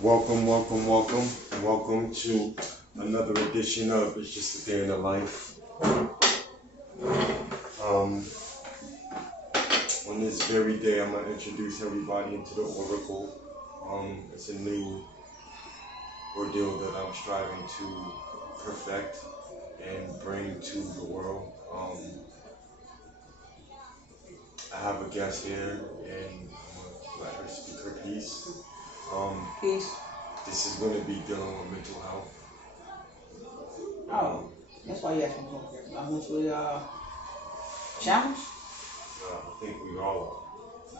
Welcome, welcome, welcome, welcome to another edition of It's Just a Day in the Life. Um, on this very day, I'm gonna introduce everybody into the Oracle. It's a new ordeal that I'm striving to perfect and bring to the world. I have a guest here, and I'm gonna let her speak her piece. Peace. This is gonna be dealing with mental health. Oh, that's why you asked me for. I'm mentally challenged. I think we all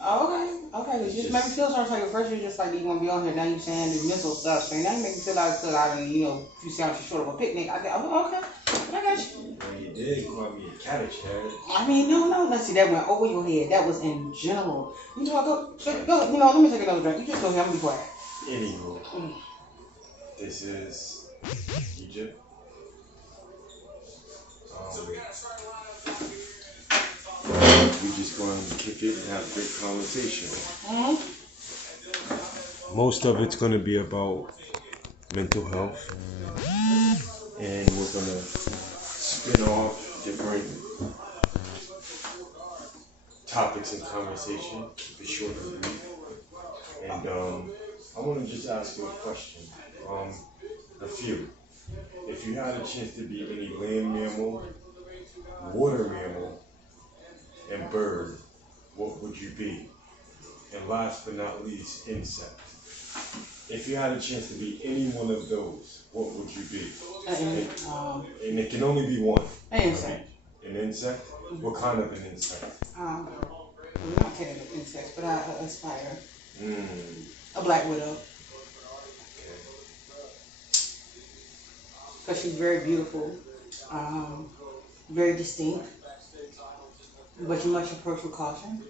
Oh, okay. You just make me feel some type of pressure. Just like you want to be on here. Now you saying this mental stuff. So now you make me feel like I done, you sound short of a picnic. Okay. I got you. Well, you did call me a cabbage head. I mean, no. Let's see. That went over your head. That was in general. You know what? Go. Let me take another drink. You just go here. I'm gonna be quiet. Anywho, this is Egypt. We just going to kick it and have a great conversation. Most of it's going to be about mental health, and we're going to spin off different topics in conversation. Keep it short and brief. And I want to just ask you a question. A few. If you had a chance to be any land mammal, water mammal, and bird, what would you be? And last but not least, insect. If you had a chance to be any one of those, what would you be? And it can only be one. An insect. An insect? What kind of an insect? Not technically insects, but I aspire. A black widow. Because she's very beautiful, very distinct, but you must approach with caution.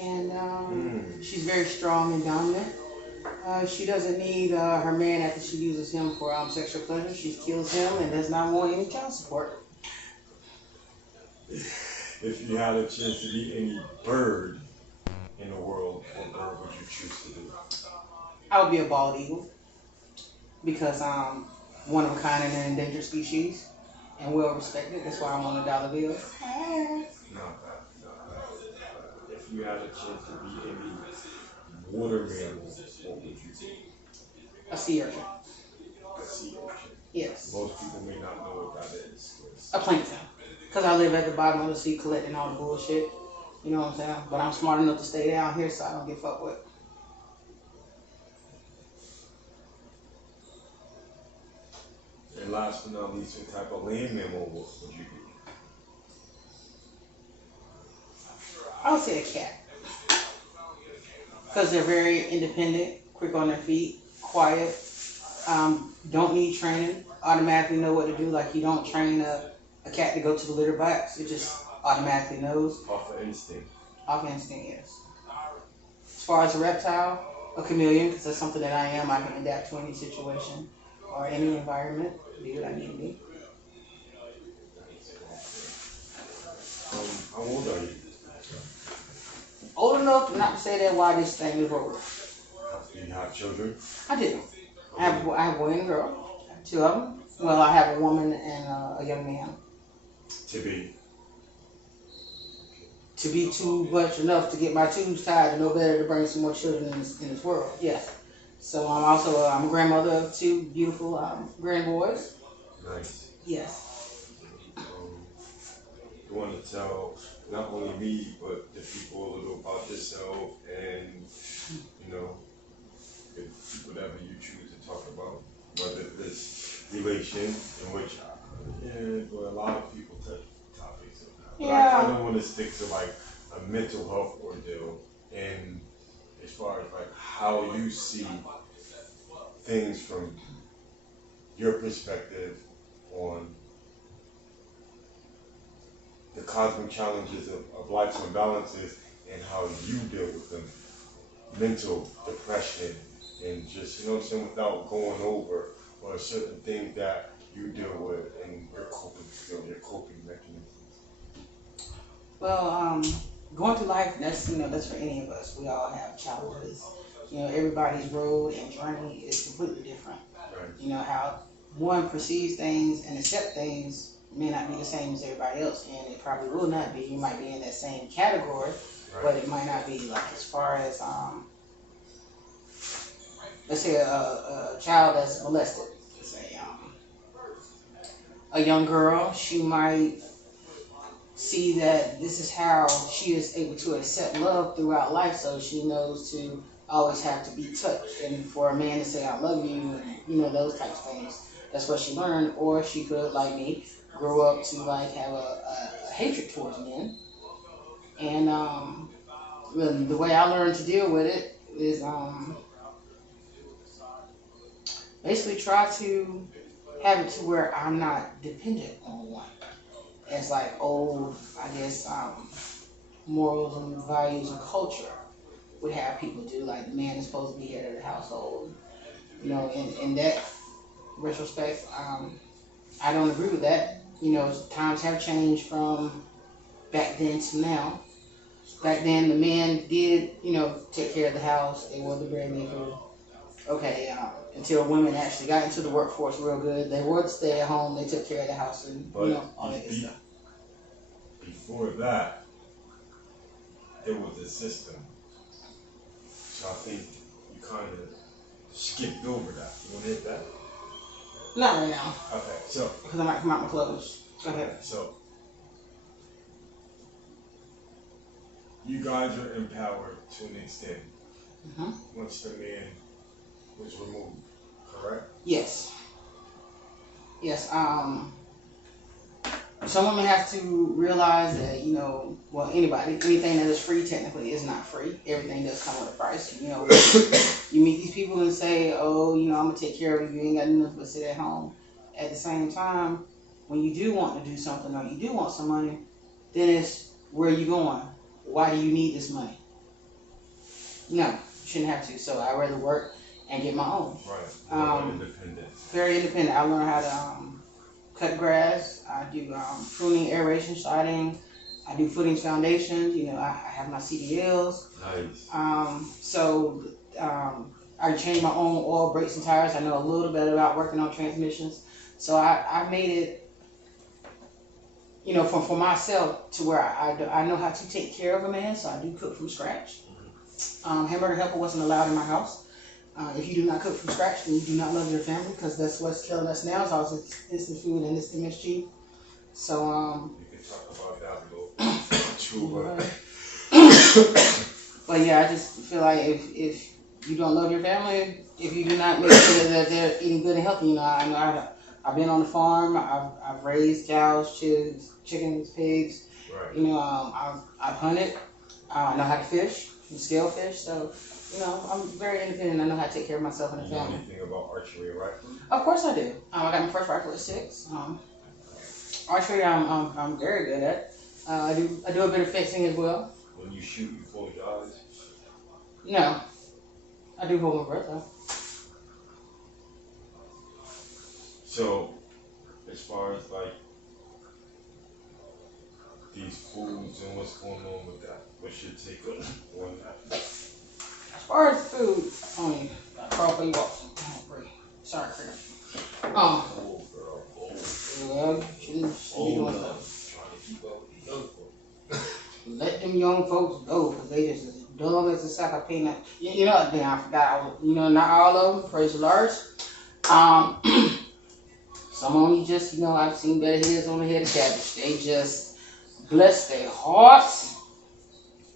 And she's very strong and dominant. She doesn't need her man after she uses him for sexual pleasure. She kills him and does not want any child support. If you had a chance to be any bird in the world, what bird would you choose to be? I would be a bald eagle because one of a kind and an endangered species and well respected. That's why I'm on the dollar bill. Not bad. If you had a chance to be any water mammal, what would you be? A sea urchin. A sea urchin. Yes. Most people may not know what that is. A plankton. Because I live at the bottom of the sea collecting all the bullshit. You know what I'm saying? But I'm smart enough to stay down here so I don't get fucked with. And last but not least, what type of land mammal would you be? I would say a cat. Because they're very independent, quick on their feet, quiet, don't need training, automatically know what to do. Like you don't train a cat to go to the litter box, it just automatically knows. Off of instinct. Off instinct, yes. As far as a reptile, a chameleon, because that's something that I am. I can adapt to any situation or any environment, be what I need to be. How old are you? Old enough not to say that why this thing is over. Do you have children? I do. I have a boy and a girl. I have two of them. Well, I have a woman and a young man. To be. To be too much enough to get my tubes tied to know better to bring some more children in this world. Yes. So I'm a grandmother of two beautiful grand boys. Nice. Yes. You want to tell not only me but the people a little about yourself and whatever you choose to talk about, whether this relation in which a lot of people touch topics of that. But I kind of want to stick to like a mental health ordeal and as far as like how you see things from your perspective on the cosmic challenges of life's imbalances and how you deal with them. Mental depression and just, without going over or certain things that you deal with and your coping skills, your coping mechanisms. Well, going through life, that's for any of us. We all have challenges. You know, everybody's road and journey is completely different. Right. You know, how one perceives things and accept things may not be the same as everybody else, and it probably will not be. You might be in that same category, Right. but it might not be. Like as far as let's say a child that's molested, let's say a young girl, she might see that this is how she is able to accept love throughout life, so she knows to always have to be touched, and for a man to say I love you, and you know, those types of things. That's what she learned. Or she could, like me, grow up to like have a hatred towards men. And the way I learned to deal with it is basically try to have it to where I'm not dependent on one. It's like old, I guess, morals and values and culture would have people do. Like the man is supposed to be head of the household. You know, in that retrospect, I don't agree with that. You know, times have changed from back then to now. Back then, the men did, you know, take care of the house. They were the breadwinner. Okay, until women actually got into the workforce real good, they were to stay at home. They took care of the house and But you know all that good stuff. Before that, there was a system. So I think you kind of skipped over that. You want to hit that? Not right now, Okay, so. because I might come out my clothes. Go ahead. So, you guys are empowered to an extent once the man was removed, correct? Yes. Yes. Some women have to realize that, you know, well, anything that is free technically is not free. Everything does come with a price. You know, you meet these people and say, oh, you know, I'm going to take care of you. You ain't got nothing but sit at home. At the same time, when you do want to do something or you do want some money, then it's where are you going? Why do you need this money? No, you shouldn't have to. So I'd rather work and get my own. Right. Independent. Very independent. I learned how to cut grass. I do pruning, aeration, siding. I do footings, foundations. You know, I have my CDLs. Nice. So I change my own oil, brakes, and tires. I know a little bit about working on transmissions. So I made it, you know, for myself to where I know how to take care of a man. So I do cook from scratch. Hamburger helper wasn't allowed in my house. If you do not cook from scratch, then you do not love your family, because that's what's killing us now. Is all instant food and instant mischief. So you can talk about that a little. True, but yeah, I just feel like if you don't love your family, if you do not make sure that they're eating good and healthy, you know, I've been on the farm. I've raised cows, chickens, pigs. Right. You know, I've hunted. I know how to fish and scale fish. So. You know, I'm very independent. I know how to take care of myself and the family. You know anything about archery or rifle? Of course I do. I got my first rifle at 6. Archery, I'm very good at. I do a bit of fencing as well. When you shoot, you close your eyes? No, I do hold my breath though. So, as far as like these foods and what's going on with that, what's your take on that? As far as food, probably sorry, Chris. Yeah, shouldn't be doing that. Let them young folks go, because they just as dumb as a sack of peanuts. You know, damn, I forgot. You know, not all of them. Praise the Lord. Some only just, you know, I've seen better heads on the head of cabbage. They just bless their hearts.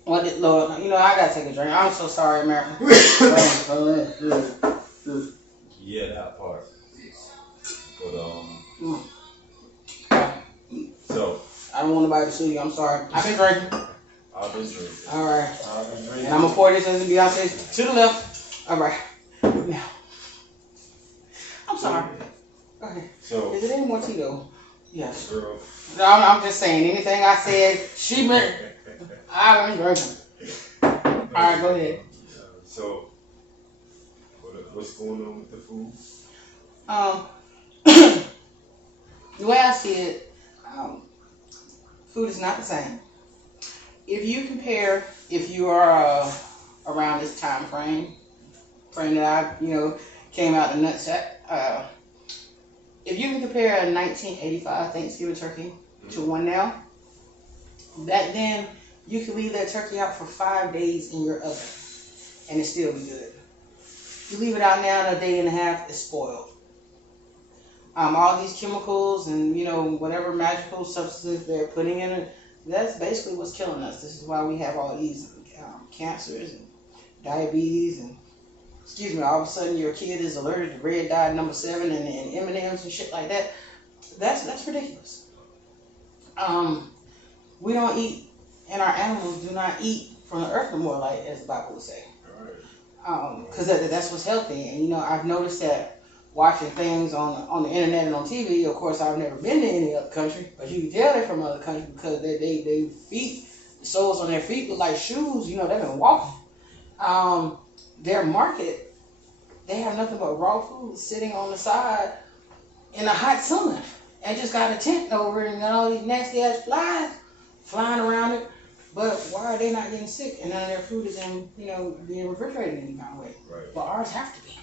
What did Lord? You know, I gotta take a drink. I'm so sorry, America. Yeah, that part. But so I don't want nobody to sue you. I'm sorry. I've been drinking. I've been drinking. All right. I've been drinking. And I'm gonna pour this into Beyonce to the left. All right. Now, I'm sorry. Okay. So is it any more Tito? Yes. Girl. No, I'm just saying. Anything I said, she meant. I've been drinking. All right, go ahead. So, what's going on with the food? The way I see it, food is not the same. If you compare, if you are around this time frame, frame that I, came out the nutsack. If you can compare a 1985 Thanksgiving turkey to one now, back then you could leave that turkey out for 5 days in your oven and it still be good. You leave it out now in a day and a half, it's spoiled. All these chemicals and whatever magical substances they're putting in it, that's basically what's killing us. This is why we have all these cancers and diabetes and all of a sudden your kid is allergic to red dye number 7 and M&Ms and shit like that. That's ridiculous. We don't eat, and our animals do not eat from the earth no more, like as the Bible would say. Because that's what's healthy. And I've noticed that watching things on the internet and on TV. Of course, I've never been to any other country, but you can tell they're from other countries because they feet, the soles on their feet look like shoes. They've been walking. Their market, they have nothing but raw food sitting on the side in a hot sun, and just got a tent over it and got all these nasty ass flies flying around it. But why are they not getting sick? And none of their food is being refrigerated in any kind of way. Right. But ours have to be.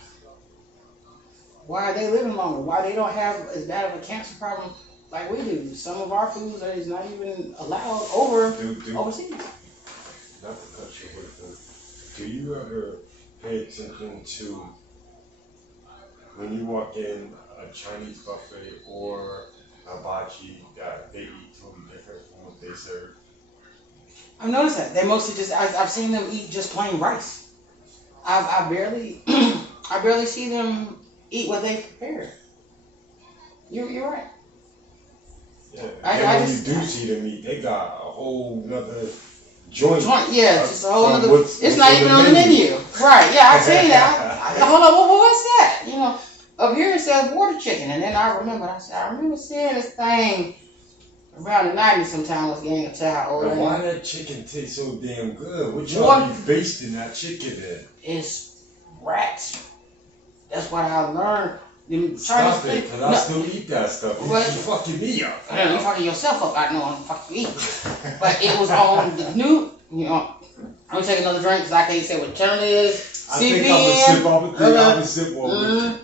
Why are they living longer? Why they don't have as bad of a cancer problem like we do? Some of our foods is not even allowed overseas. Not to cut you with do you ever pay attention to when you walk in a Chinese buffet or a hibachi that they eat totally different from what they serve? I've noticed that. They mostly just, I've seen them eat just plain rice. I barely see them eat what they prepare. You're right. Yeah. And when you do see them eat, they got a whole nother joint. Yeah, just a whole other. It's not even on the menu. Right? Yeah, I've seen that. Hold on, what's that? Up here it says water chicken, and then I remember seeing this thing around the 90s sometime. I was getting up to how old I am. Why that chicken taste so damn good? What y'all be basting that chicken in? It's rats. That's what I learned. Stop it, because I still eat that stuff. You fucking me up. You fucking yourself up. I know I'm fucking eating. But it was on the new, I'm going to take another drink because I can't say what channel it is. I think I'm going to sip off it. I'm going to sip off it.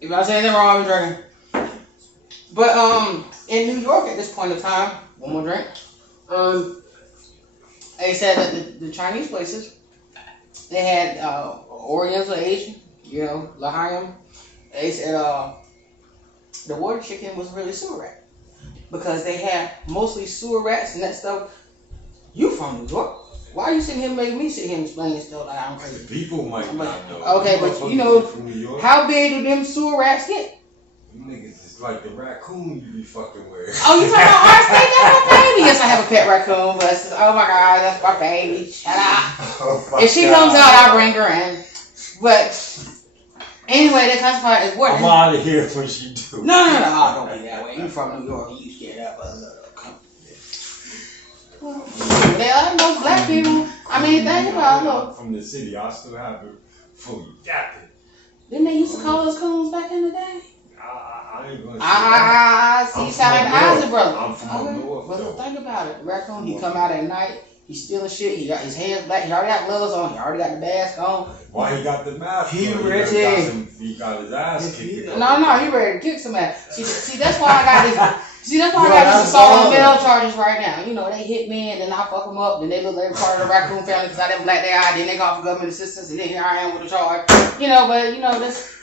If I say anything wrong, I'm drinking. But in New York at this point in time, one more drink, they said that the Chinese places, they had Oriental, Asian, L'Chaim. They said the water chicken was really sewer rat because they had mostly sewer rats and that stuff. You from New York? Why are you sitting here making me sit here and explain this stuff like I'm crazy? People might not know. Okay, but from New York, how big do them sewer rats get? You niggas is like the raccoon you be fucking with. Oh, you talking about our state? That's my baby. Yes, I have a pet raccoon, but oh my God, that's my baby. Shut up. If she comes out, I'll bring her in. But anyway, they classify it as what? I'm out of here when she do. No, don't be that way. You from New York, you scared up of they are most black people. I mean, think about it. Look. From the city, I still have it fully adapted. Didn't they used to call us coons back in the day? I ain't gonna say see, sound like Isaac brother. I'm from the north. Well, think about it. Raccoon, he come out at night. He's stealing shit. He got his hands black. He already got gloves on. He already got the mask on. Why he got the mask? He on? ready. He got his ass kicked. No, he ready to kick some ass. See, that's why I got this. See, that's why I got this assault on bail charges right now. They hit me and then I fuck them up. Then they look like part of the raccoon family because I didn't black their eye. Then they call for government assistance. And then here I am with a charge. But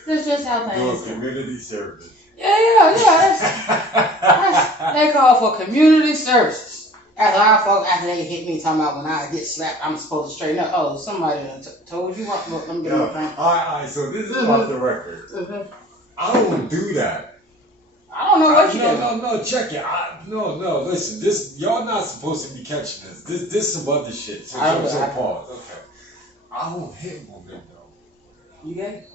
that's just how things. Doing community service. Yeah. They call for community services. After they hit me, talking about when I get slapped, I'm supposed to straighten up. Oh, somebody told you what? Let me get my phone. All right. So this is off the record. I don't do that. I don't know what you do. No, check it. No, listen. This y'all not supposed to be catching this. This some other shit. So pause. Okay. I won't hit women though. You get it?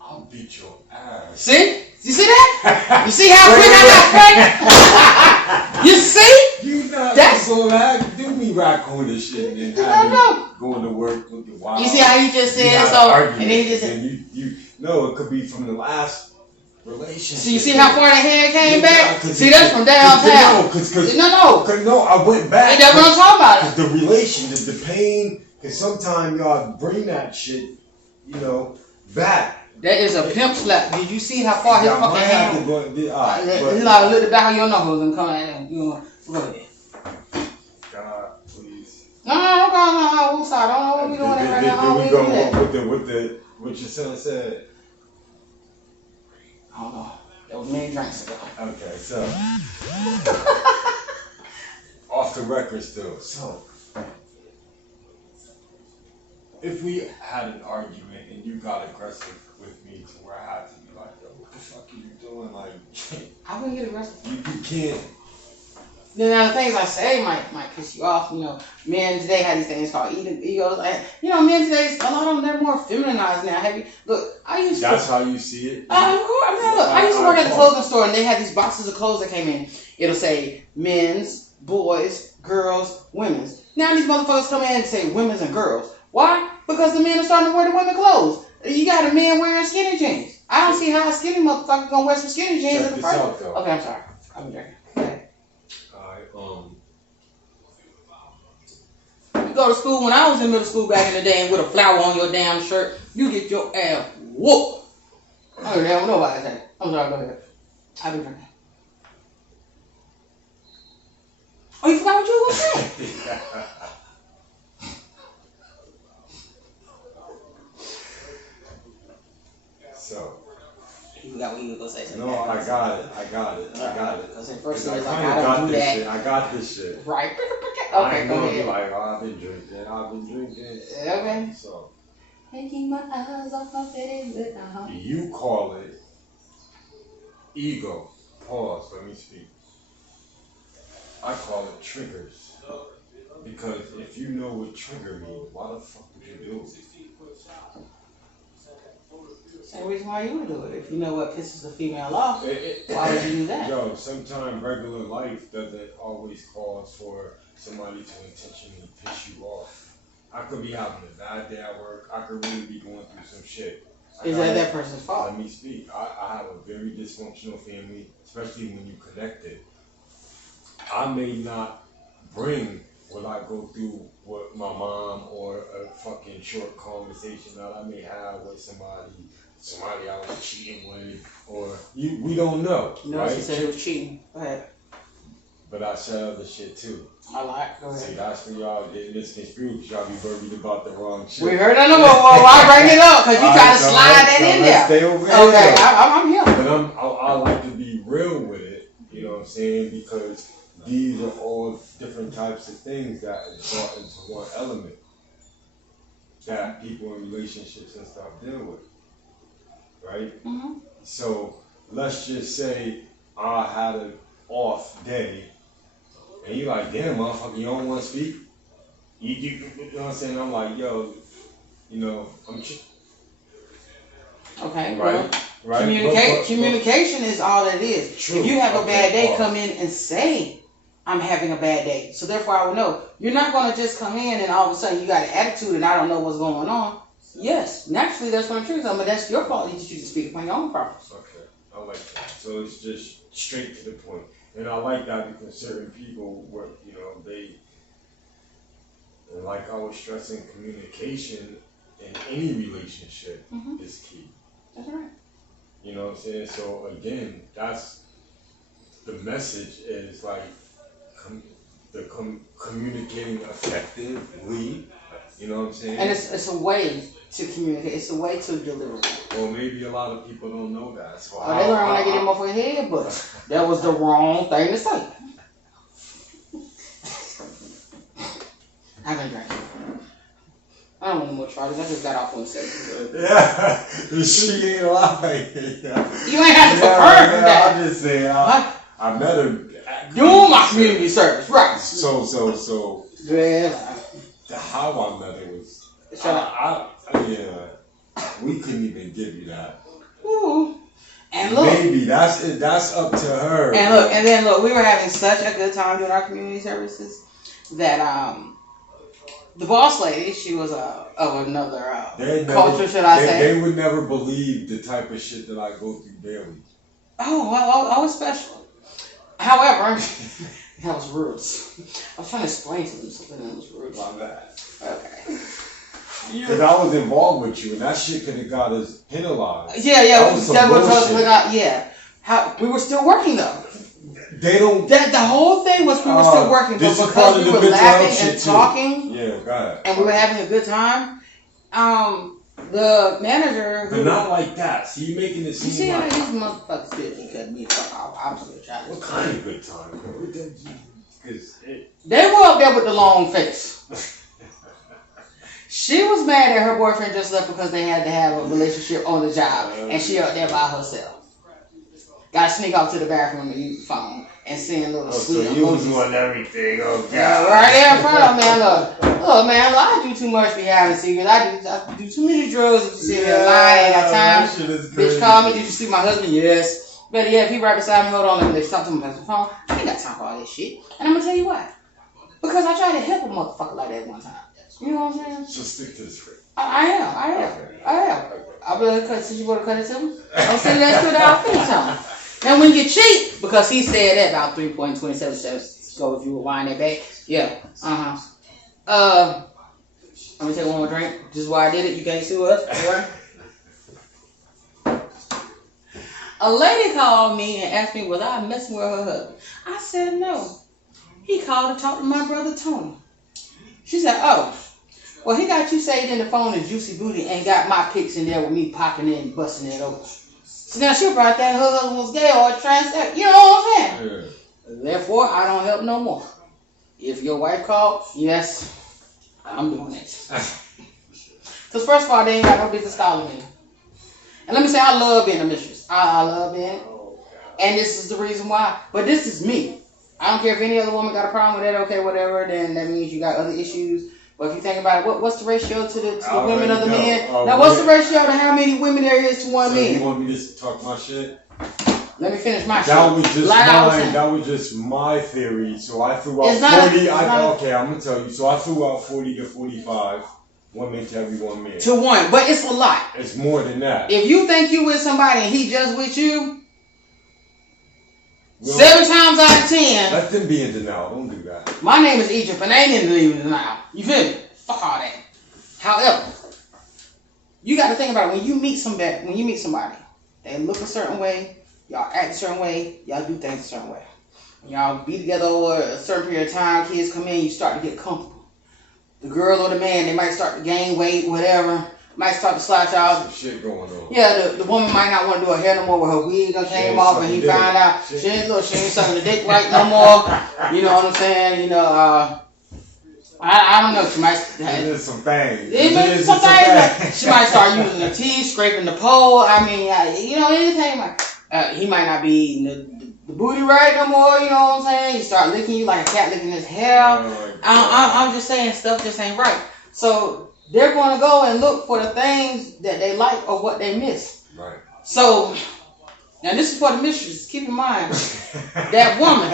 I'll beat your ass. See? You see that? You see how quick I got straight? You see? You not gonna do me raccoon and shit and then have me going to work with the wild. You see how you just said so? And then he just said, you it could be from the last relationship. So you see how far the hand came back? See, that's from downtown. No, I went back. That's what I'm talking about. The relation, the pain Cause sometimes y'all bring that shit, back. That is a pimp slap. Did you see how far his fucking hand? He's like, look at the back of your knuckles and come at him. Go ahead. God, please. No, I don't know what we doing right now. Did we go with what your son said? I don't know. That was many drinks ago. Okay, so off the record still. So if we had an argument and you got aggressive with me to where I had to be like, yo, what the fuck are you doing? Like, I wouldn't get aggressive. You can't. Now the things I say might piss you off. Men today have these things called egos. Men today, a lot of them, they're more feminized now. That's how you see it? Of course. I used to work at the clothing store, and they had these boxes of clothes that came in. It'll say men's, boys, girls, women's. Now these motherfuckers come in and say women's and girls. Why? Because the men are starting to wear the women clothes. You got a man wearing skinny jeans. I don't see how a skinny motherfucker gonna wear some skinny jeans in the first. Okay, I'm sorry. I'm drinking. You go to school when I was in middle school back in the day and with a flower on your damn shirt, you get your ass whooped. I don't know what nobody said. I'm sorry, go ahead. I've been drinking. Oh, you forgot what you were going to say? So. You forgot what you were going to say. No, I got it. Because at first it was like, I got do that. I got this shit. Right. Okay, go ahead. Like, I've been drinking. Okay. So. Taking my eyes off my fitted lip. You call it ego. Pause, let me speak. I call it triggers. Because if you know what trigger means, why the fuck would you do it? Same reason why you would do it. If you know what pisses a female off, why would you do that? Yo, sometimes regular life doesn't always cause for somebody to intentionally piss you off. I could be having a bad day at work. I could really be going through some shit. Is that person's fault? Let me speak. I have a very dysfunctional family, especially when you connected. I may not bring what I go through with my mom or a fucking short conversation that I may have with somebody I was cheating with, or we don't know. No, right? she said it was cheating. Go ahead. But I said other shit too. I like. Go ahead. See, that's when y'all getting misconstrued because y'all be worried about the wrong shit. We heard another one. Why bring it up? Because you try to slide that in there. Stay over here. Okay, I'm here. But I like to be real with it. You know what I'm saying? Because these are all different types of things that is brought into one element that people in relationships and stuff deal with. Right? Mm-hmm. So let's just say I had an off day and you like, damn motherfucker, you don't want to speak? You know what I'm saying? I'm like, yo, I'm okay, right. Right. Communication is all it is. True. If you have a bad day, come in and say, I'm having a bad day. So therefore I will know. You're not going to just come in and all of a sudden you got an attitude and I don't know what's going on. Yes, naturally that's what I'm sure. But that's your fault. You just speak upon your own problems. Okay, I like that. So it's just straight to the point. And I like that because certain people work, they, like I was stressing, communication in any relationship is key. That's right. You know what I'm saying? So again, that's the message is like communicating effectively. You know what I'm saying? And it's a way to communicate. It's a way to deliver. Well, maybe a lot of people don't know that. So they learn when they get in my head, but that was the wrong thing to say. I've been drinking. I don't want no more charges. I just got off on 7. Yeah, she ain't lying. You ain't have to confirm that. I'm just saying. I met her doing my community service, right? So. Yeah. How I met her was. We couldn't even give you that. Ooh. And look. Maybe that's up to her. And then look, we were having such a good time doing our community services that the boss lady, she was of another culture, should I say? They would never believe the type of shit that I go through daily. Oh, well, I was special. However, that was rude. I was trying to explain to them something that was rude. My bad. Okay. Because I was involved with you, and that shit could have got us penalized. Yeah. That was some bullshit. Yeah. How we were still working though. They don't. The whole thing was we were still working, but because we were laughing and talking, yeah, go ahead. And we were having a good time. The manager. But not like that. See, you making it seem you see like. How these motherfuckers did? He cut me fuck off. I'm still trying. What kind of good time? They were up there with the long face. She was mad that her boyfriend just left because they had to have a relationship on the job, and she up there by herself. Got to sneak off to the bathroom and use the phone and send little sweet so you was doing everything, okay? Yeah, right there in front of me, man. Look, man. I do too much behind the secrets. I do too many drugs. If you sit here lying, I ain't got time. Bitch, call me. Did you see my husband? Yes. But yeah, if he right beside me, hold on, let me talk to him on the phone. I ain't got time for all this shit. And I'm gonna tell you why. Because I tried to help a motherfucker like that one time. You know what I'm saying? So stick to the script. I am. I really cut. Since you want to cut it to me, I'm saying that to the I'll finish on. Now when you cheat, because he said that about 3.27 seconds ago, if you rewind that back, yeah, I'm gonna take one more drink. This is why I did it. You can't sue us, alright? A lady called me and asked me was I messing with her husband. I said no. He called to talk to my brother Tony. She said, oh, well he got you saved in the phone as Juicy Booty and got my pics in there with me popping in and busting it open. So now she brought that her husband was gay or transgender. You know what I'm saying? Yeah. Therefore, I don't help no more. If your wife called, yes, I'm doing it. Because first of all, they ain't got no business calling me. And let me say, I love being a mistress. I love being it. And this is the reason why. But this is me. I don't care if any other woman got a problem with that, okay, whatever, then that means you got other issues. But if you think about it, what's the ratio to the women of the men? Now, what's the ratio to how many women there is to one man? You want me to talk my shit? Let me finish my shit. That was just my theory. So I threw out 40. I'm going to tell you. So I threw out 40 to 45 women to every one man. To one. But it's a lot. It's more than that. If you think you with somebody and he just with you, 7 times out of 10. Let them be in denial. Don't do that. My name is Egypt and I ain't in denial. You feel me? Fuck all that. However, you got to think about it. When you meet somebody, they look a certain way, y'all act a certain way, y'all do things a certain way. Y'all be together over a certain period of time, kids come in, you start to get comfortable. The girl or the man, they might start to gain weight, whatever. Might start to slouch out. Some shit going on. Yeah, the woman might not want to do her hair no more with her wig done came off and he found out she ain't sucking the dick right no more. You know what I'm saying? You know, I don't know. She might have some things. She might start using the teeth, scraping the pole. I mean, you know, anything. He might not be eating the booty right no more. You know what I'm saying? He start licking you like a cat licking his hair. I'm just saying stuff just ain't right. So they're going to go and look for the things that they like or what they miss. Right. So now this is for the mistress. Keep in mind that woman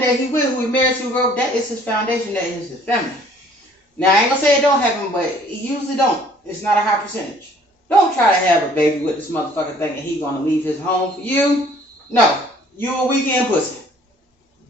that he with, who he married to, bro, that is his foundation, that is his family. Now, I ain't gonna say it don't happen, but it usually don't. It's not a high percentage. Don't try to have a baby with this motherfucker thinking he gonna leave his home for you. No, you a weekend pussy.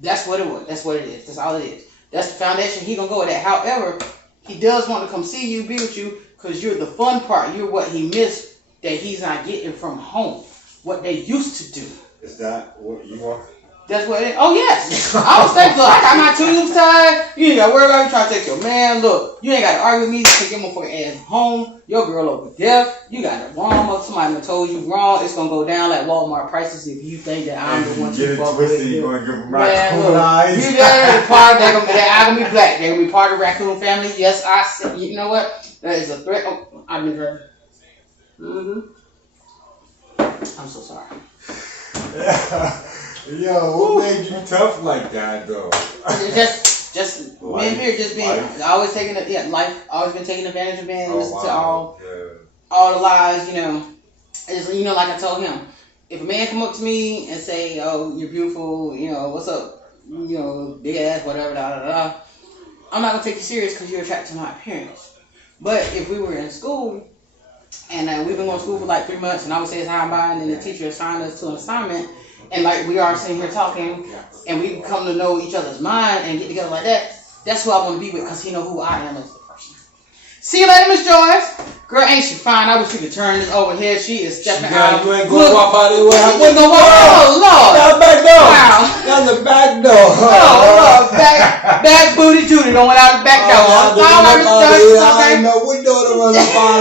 That's what it was. That's what it is. That's all it is. That's the foundation. He gonna go with that. However, he does want to come see you, be with you, because you're the fun part. You're what he missed that he's not getting from home. What they used to do. Is that what you are? That's what it is. Oh, yes. I was thinking, look, I got my tubes tied. You ain't got to worry about me trying to take your man. Look, you ain't got to argue with me. Take your motherfucking ass home. Your girl over there. You got it wrong. Somebody done told you wrong. It's going to go down like Walmart prices if you think that I'm the one to fuck with. You're going to give them raccoon eyes. You got part of that. I'm going to be black. They're going to be part of the raccoon family. Yes, I said, you know what? That is a threat. Oh, I've been hurt. I'm so sorry. Yo, what made you tough like that, though? Just being here, just being always taking life. Always been taking advantage of being. Listen to all the lies, you know. It's, you know, like I told him, if a man come up to me and say, "Oh, you're beautiful," you know, what's up, you know, big ass, whatever, I'm not gonna take you serious because you're attracted to my appearance. But if we were in school and we've been going to school for like 3 months, and I would say it's high and by, and then the teacher assigned us to an assignment. And like we are sitting here talking, and we come to know each other's mind and get together like that, That's who I want to be with because he know who I am as a person. See you later, Miss Joyce. Girl, ain't she fine? I wish you could turn this over here. She is stepping out. You ain't going to walk by the way. Oh, Lord. That's the back door. Wow. That's the back door. Oh, back booty Judy don't went out the back door. I know what door to run up on.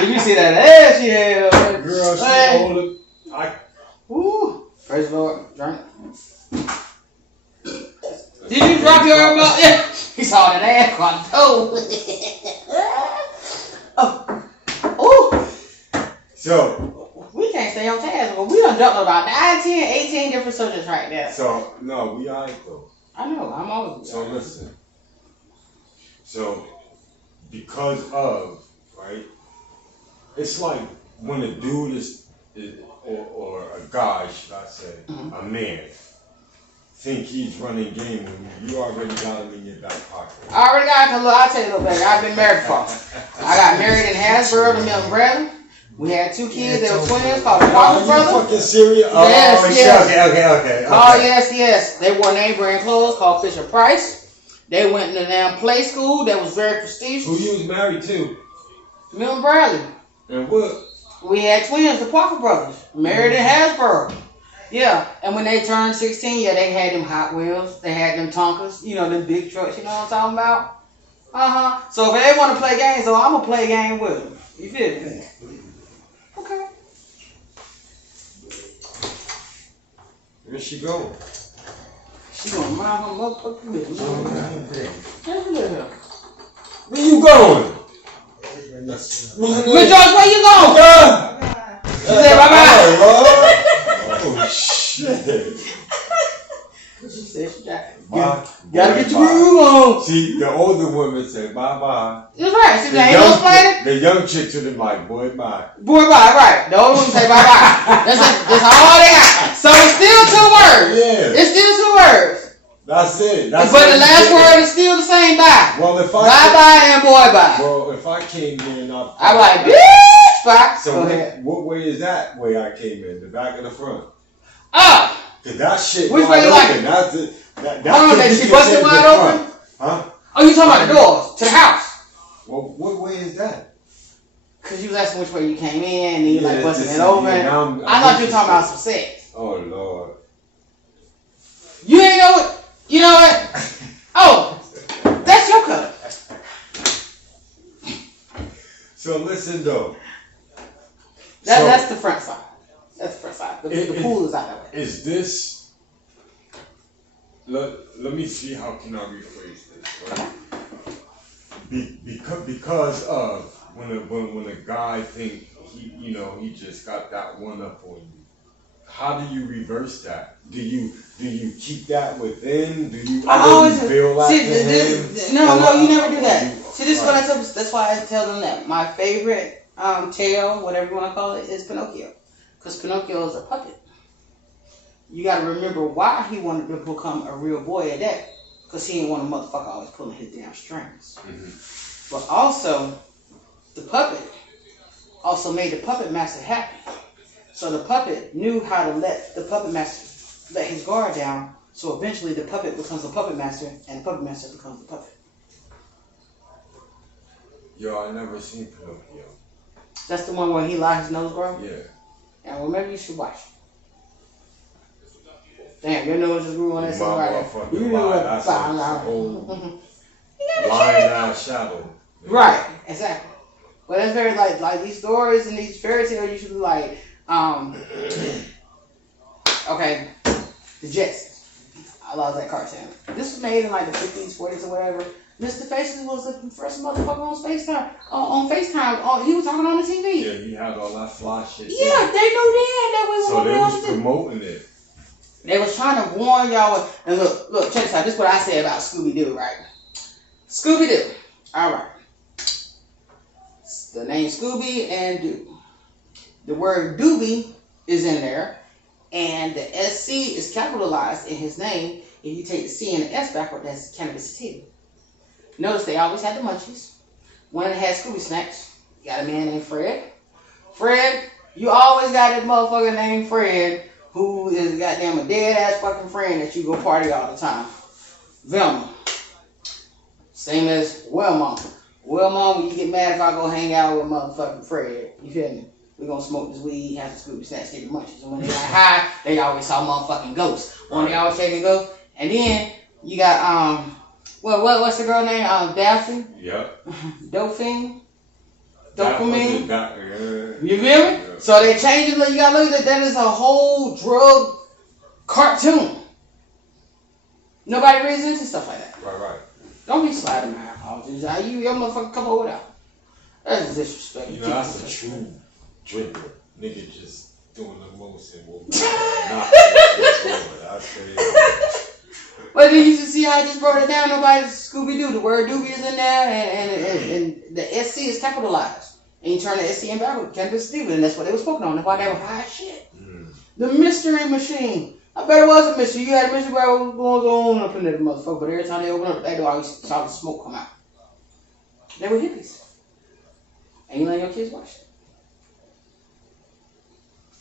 Did you see that ass she had? Girl, she older. Ooh. Praise the Lord. Drink. Did you drop your elbow? Yeah. He saw that ass on toe. Oh. So. We can't stay on task, but we done jumped about 9, 10, 18 different subjects right there. So, no, we alright though. I know, I'm always. So listen. So, because of, right? It's like when a dude is or a guy, should I say, a man, think he's running game with you, you already got him in your back pocket. I already got him, look, I'll tell you a little better. I've been married before. I got married in Hasbro to Milton Bradley. We had 2 kids, they were twins, called the Walker Brothers. Are you fucking serious? Yes. Okay. Oh, yes. They wore name brand clothes called Fisher Price. They went to the damn play school that was very prestigious. Who you was married to? Milton Bradley. And what? We had twins, the Parker Brothers, married in Hasbro. Yeah, and when they turned 16, yeah, they had them Hot Wheels, they had them Tonkas, them big trucks, you know what I'm talking about? So if they want to play games, so I'm going to play a game with them. You feel me? Okay. Where she go? She going to mind her motherfucking business. Where you going? Miss George, where you going? She said bye-bye. Oh, shit. She said she Bye. gotta get your groove on. See, the older women say bye-bye. That's right. See, they ain't no explaining. The young chicks to them like, boy, bye. Boy, bye, right. The old women say bye-bye. That's all they got. So it's still 2 words. Yeah. It's still 2 words. That's it. But the last word is still the same bye. Well, if I bye-bye and boy bye. Well, if I came in, I'm like, bitch, bye. So what way is that way I came in? The back or the front? Oh. Cause that shit Which wide way you open. like it? That's it. That She busted wide open? Huh? Oh, you talking about the doors to the house? Well, what way is that? Cause you was asking which way you came in and you like busting it open. I thought you were talking about some sex. Oh Lord. You ain't know what? You know what? Oh, that's your color. So listen though. That's the front side. That's the front side. The pool is out that way. Is this? Let me see. How can I rephrase this? Right? Because of when a guy think he just got that one up on you. How do you reverse that? Do you keep that within? Do you always feel like No, you never do that. See, this is what I tell. That's why I tell them that my favorite tale, whatever you want to call it, is Pinocchio, because Pinocchio is a puppet. You got to remember why he wanted to become a real boy at that, because he didn't want a motherfucker always pulling his damn strings. Mm-hmm. But also, the puppet also made the puppet master happy. So the puppet knew how to let the puppet master let his guard down. So eventually the puppet becomes the puppet master, and the puppet master becomes the puppet. Yo, I never seen Pinocchio. That's the one where he let his nose grow? Yeah. Yeah, well, maybe you should watch it. Damn, your nose just grew on that side right there. You know what? That's a whole line out shadow. Right, exactly. But it's very like these stories and these fairy tales usually like, okay, the Jetsons. I love that cartoon. This was made in like the 50s, 40s, or whatever. Mr. Faces was the first motherfucker on FaceTime. On FaceTime, he was talking on the TV. Yeah, he had all that fly shit. Yeah, they knew then that we were. So they was promoting it. They was trying to warn y'all. And look, check this out. This is what I said about Scooby-Doo, right? Scooby-Doo. All right. The name Scooby and Doo. The word Doobie is in there, and the SC is capitalized in his name. If you take the C and the S backward, that's cannabis sativa. Notice they always had the munchies. One of them had Scooby snacks. You got a man named Fred. Fred, you always got that motherfucker named Fred who is goddamn a dead ass fucking friend that you go party all the time. Velma. Same as Wilma. Wilma, when you get mad if I go hang out with motherfucking Fred. You feel me? We gonna smoke this weed, have some Scooby Snacks, get the munchies. And when they got high, they always saw motherfucking ghosts. When they always taking ghosts. And then you got what's the girl name? Daphne? Yep. Dopamine? Yeah. You feel me? Yeah. So they changed it. You gotta look at that. That is a whole drug cartoon. Nobody reads into stuff like that. Right. Don't be sliding my house. Your motherfucker come over there. That's disrespect. You know, that's a true drinker. Nigga just doing the most and will not That's crazy. But then you just see how I just brought it down. Nobody's Scooby-Doo. The word doobie is in there, and the SC is capitalized. And you turn the SC in backward, cannabis sativa, and that's what they were spoken on. That's why they were high as shit. The mystery machine. I bet it was a mystery. You had a mystery about what was going on up in there, motherfucker. But every time they open up the back door, I always saw the smoke come out. They were hippies. And you let your kids watch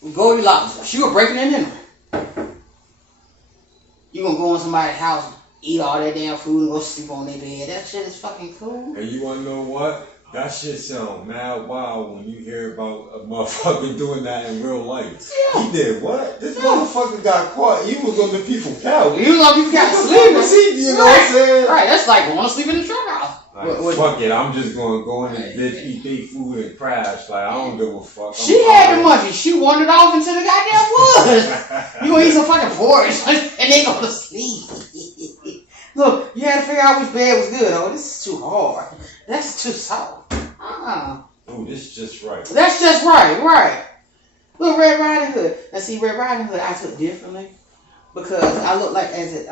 it. Goldilocks. She was breaking it in. You gonna go in somebody's house, eat all that damn food, and go sleep on their bed. That shit is fucking cool. And you wanna know what? That shit sound mad wild when you hear about a motherfucker doing that in real life. Yeah. He did what? This motherfucker got caught. He was on the people's couch. He was on people's couch sleeping. You know what I'm saying? Right, that's like going to sleep in the truck house. Like, fuck it, I'm just gonna go in and bitch, eat their food and crash. Like, I don't give a fuck. She had the money. She wandered off into the goddamn woods. You gonna eat some fucking porridge and they go to sleep. Look, you had to figure out which bed was good. Oh, this is too hard. That's too soft. Oh, this is just right. That's just right. Look, Red Riding Hood. Now see, Red Riding Hood I took differently because I looked like as it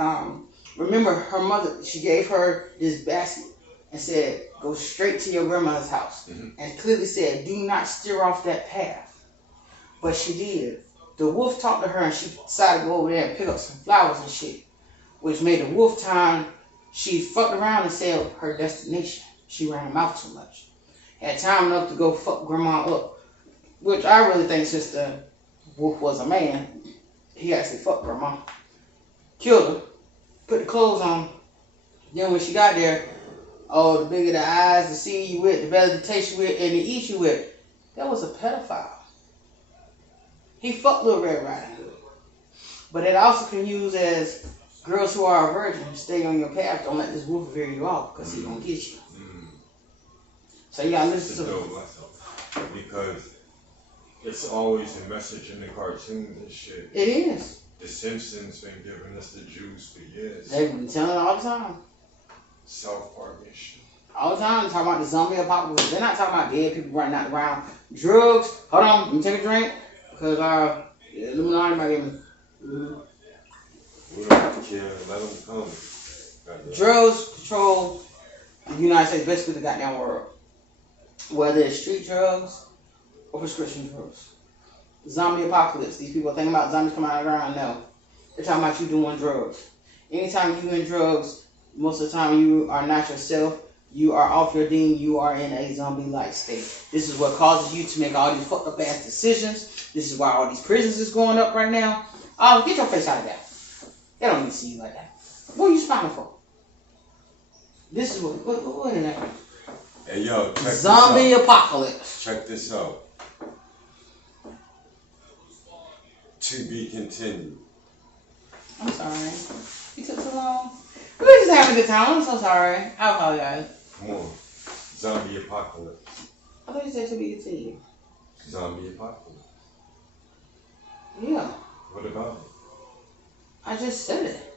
remember her mother, she gave her this basket and said, go straight to your grandmother's house. And clearly said, do not steer off that path. But she did. The wolf talked to her and she decided to go over there and pick up some flowers and shit. Which made the wolf time, she fucked around and said her destination. She ran her mouth too much. Had time enough to go fuck grandma up. Which I really think since the wolf was a man, he actually fucked grandma. Killed her. Put the clothes on. Then when she got there, oh, the bigger the eyes to see you with, the better the taste you with, and to eat you with. That was a pedophile. He fucked Little Red Riding Hood. But it also can use as girls who are a virgin, stay on your path. Don't let this wolf veer you off because he gonna get you. So you gotta listen to him. Because it's always a message in the cartoons and shit. It is. The Simpsons been giving us the juice for years. They've been telling it all the time. South Park and shit. All the time, talking about the zombie apocalypse. They're not talking about dead people running out around. Drugs. Hold on, let me take a drink. Because the Illuminati might give me. We don't have to kill, let them come. Drugs control the United States, basically the goddamn world. Whether it's street drugs or prescription drugs. Zombie apocalypse. These people are thinking about zombies coming out of the ground. No. They're talking about you doing drugs. Anytime you in drugs, most of the time you are not yourself. You are off your dean. You are in a zombie-like state. This is what causes you to make all these fucked up ass decisions. This is why all these prisons is going up right now. Oh, get your face out of that. They don't need to see you like that. What are you smiling for? This is what is that? Hey yo, check Zombie this out. apocalypse. Check this out. To be continued. I'm sorry. You took so long. We were just having a good time. I'm so sorry. I apologize. Come on. Zombie apocalypse. I thought you said to be continued. Zombie apocalypse. Yeah. What about it? I just said it.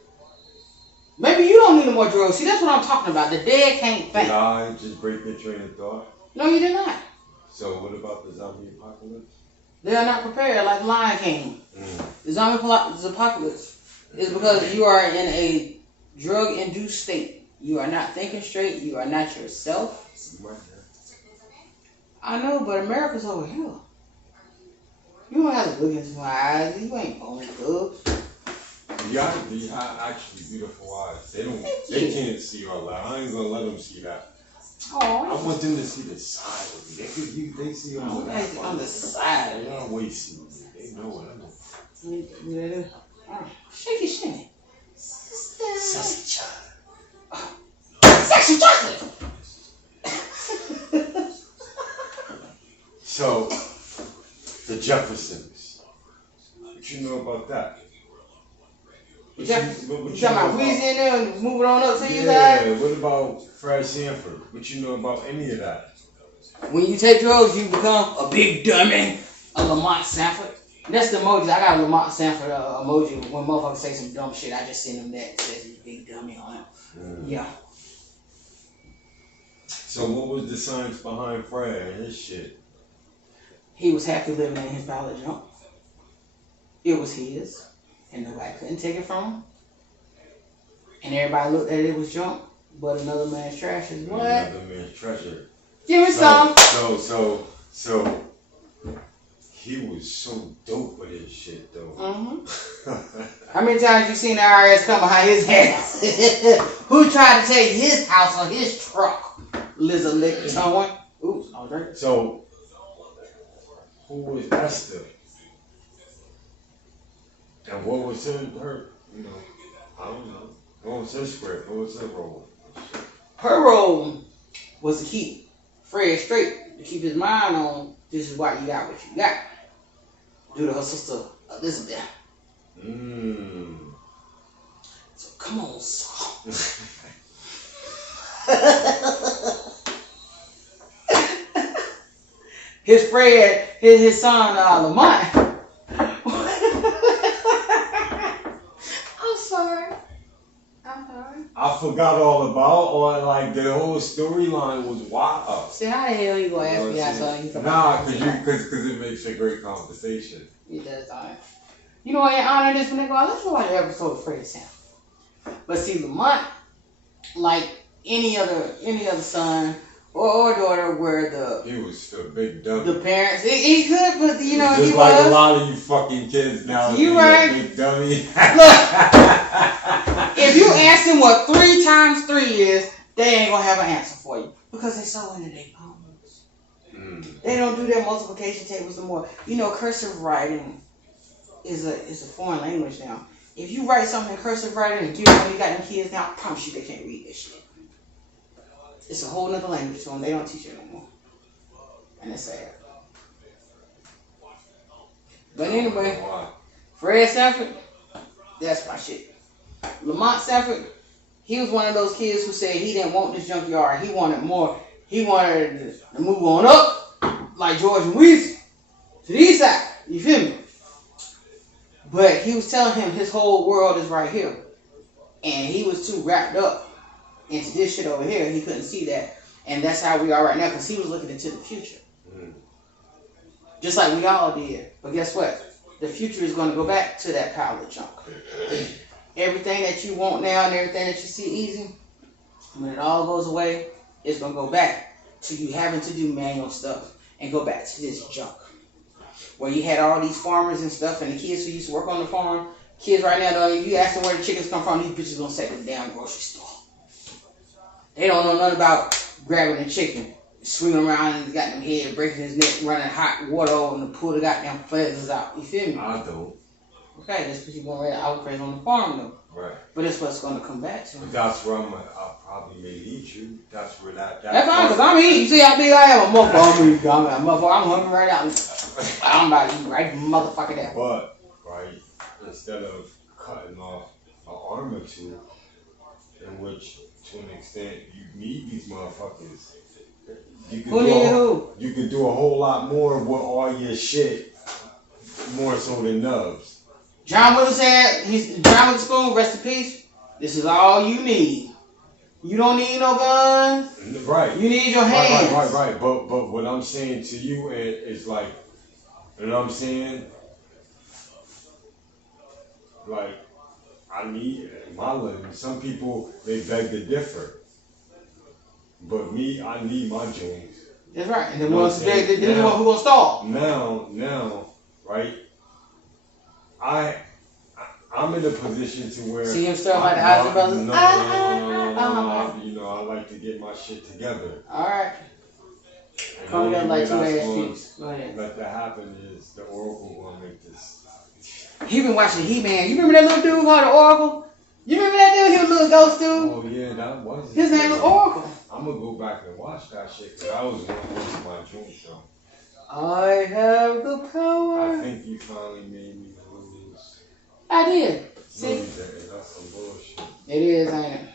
Maybe you don't need no more drugs. See, that's what I'm talking about. The dead can't think. Did I just break your train of thought? No, you did not. So what about the zombie apocalypse? They are not prepared like Lion King. The zombie apocalypse is because you are in a drug-induced state. You are not thinking straight. You are not yourself. I know, but America's over here. You don't have to look into my eyes. You ain't pulling drugs. Yeah, they have actually beautiful eyes. They can't see all that. I ain't gonna let them see that. Oh, I want them to see the side of me. They see all that. On the side. They always see me. They know what I know. Shake it, shake. Sassy child. Hershey chocolate. So, the Jeffersons. What you know about that? You talking about Louisiana and moving on up to you Yeah, guys? what about Fred Sanford? What you know about any of that? When you take drugs, you become a big dummy. A Lamont Sanford. That's the emoji. I got a Lamont Sanford emoji. When motherfuckers say some dumb shit, I just send them that. It says he's a big dummy on it. Yeah. So what was the science behind Fred and his shit? He was happy living in his pallet junk. It was his. And nobody couldn't take it from him. And everybody looked at it was junk. But another man's trash is what? Another man's treasure. Give me some. So he was so dope with his shit though. Mm-hmm. How many times you seen the IRS come behind his head? Who tried to take his house or his truck? Lizard lick someone. Oops, I was drinking. So who was Esther? And what was her, you know, I don't know. What was her script? What was her role? Her role was to keep Fred straight, to keep his mind on this is why you got what you got. Due to her sister Elizabeth. So come on, Saul. His Fred, his son Lamont. I'm sorry. I forgot all about, or like the whole storyline was wild. See, how the hell you gonna ask me that something? Nah, cause it makes a great conversation. It does, alright. You know what? In honor of this, when they go, let's watch an episode of Fred Sanford. But see, Lamont, like any other son or daughter, where he was the big dummy. the parents, he could, but you know, just he like was. a lot of you fucking kids now. You right. Big dummy. Look, if you ask them what 3 times 3 is, they ain't gonna have an answer for you because they so into their phones. They don't do their multiplication tables no more. You know, cursive writing is a foreign language now. If you write something in cursive writing and you got them kids now, I promise you they can't read this shit. It's a whole nother language to them. They don't teach it no more. And it's sad. But anyway, Fred Sanford, that's my shit. Lamont Sanford, he was one of those kids who said he didn't want this junkyard. He wanted more. He wanted to move on up, like George and Weezy, to the east side. You feel me? But he was telling him his whole world is right here. And he was too wrapped up into this shit over here. He couldn't see that. And that's how we are right now, because he was looking into the future. Just like we all did. But guess what? The future is going to go back to that pile of junk. Everything that you want now and everything that you see easy, when it all goes away, it's going to go back to you having to do manual stuff and go back to this junk. Where you had all these farmers and stuff and the kids who used to work on the farm. Kids right now, though, if you ask them where the chickens come from, these bitches going to say the damn grocery store. They don't know nothing about grabbing the chicken, swinging around and got them head, breaking his neck, running hot water over and pull the goddamn feathers out. You feel me? I don't. Okay, that's because you're going to read out crazy on the farm, though. Right. But that's what's going to come back to. But that's where I'll probably may lead you. That's where that. That's fine, because I'm eating. You see how big I am? I'm hungry. I'm hungry right now. I'm about to eat right motherfucker there. But, right, instead of cutting off an arm or two, in which, to an extent, you need these motherfuckers. You can do a whole lot more with all your shit, more so than Nubs. John Witherspoon said, John Witherspoon, rest in peace. This is all you need. You don't need no guns. Right. You need your hands. Right. But what I'm saying to you is like, you know what I'm saying? Like, I need my living. Some people, they beg to differ. But me, I need my joints. That's right. And the ones who gonna stall. Now, right? I'm in a position to where see him still like the Isaac Brothers. No, you know, I like to get my shit together. All right. Come together like 2 ass cheeks. Go ahead. Let that happen is the Oracle gonna make this. He been watching He-Man. You remember that little dude called the Oracle? You remember that dude? He was a little ghost dude. Oh yeah, that was. His name was Oracle. I'm gonna go back and watch that shit because I was one of my dreams though. I have the power. I think you finally made me lose. I did. See? Lose that. That's some bullshit. It is, ain't it?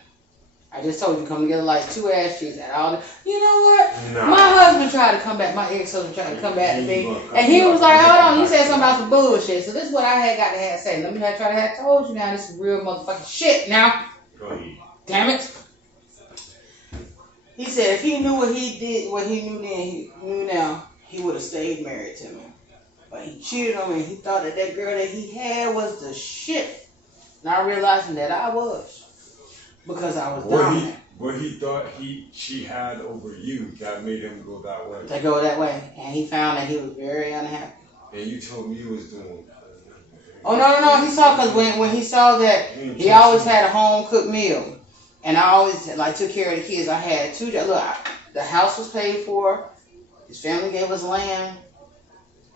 I just told you, come together like two ass cheeks at all. You know what? Nah. My husband tried to come back. My ex-husband tried to come back to me. And he was like, hold on, you said something about some bullshit. So this is what I had got to have say. Let me try to have told you now. This is real motherfucking shit now. Go ahead. Damn it. He said if he knew what he did, what he knew then, he knew now, he would have stayed married to me. But he cheated on me. He thought that that girl that he had was the shit. Not realizing that I was. Because I was dominant. What he thought she had over you that made him go that way. To go that way. And he found that he was very unhappy. And you told me you was doing. Oh, no. He saw, because when he saw that, he always had a home-cooked meal. And I always, took care of the kids. I had two jobs. Look, the house was paid for. His family gave us land.